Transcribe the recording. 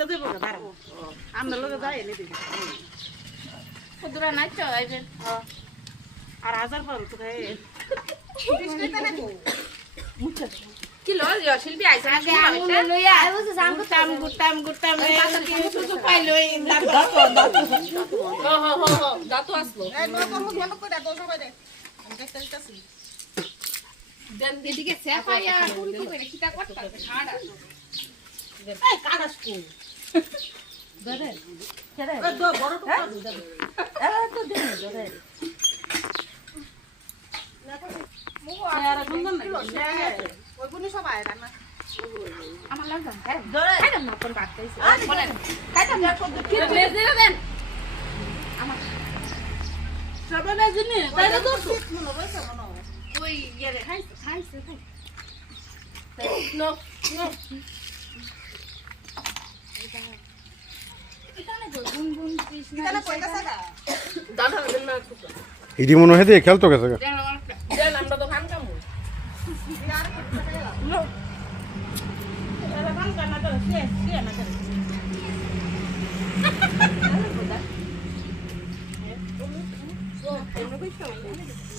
রিস্কা দেবো না দাঁড়াবো আমরা লোকে যাই এনে দিবি দূরে নাই তো আইবেন আর হাজার পারো তো খাই কিলো শিল্পী আইছে আগে আঙুল লইয়া গুটাম গুটাম গুটাম কিছু পাইলো দাঁতু আসলো দেন দিদিকে সেফাইয়া কুড়ি করে কিটা করতে খাড়া এই কাগজ কো ধরে ছেড়ে বড় টুকরা ধরে তো দে ধরে মুগো আর সুন্দর না ওই কোনি সবাই রান্না আমার লাগা ধরে খাইতাম না কোন বাদ খাইছে বলেন খাইতাম না কি মেজে দেন আমার সবাই বেজনি তাই না তো মনে হইছে মনে ওই ইয়ে খাইছে খাইছে নো নো গুনগুন কৃষ্ণ দাদা দেন না ইডি মনে হয় দিয়ে খেলতো গেছে দেন আমরা তো খান কামু নো এটা খান কানা তো সে না করে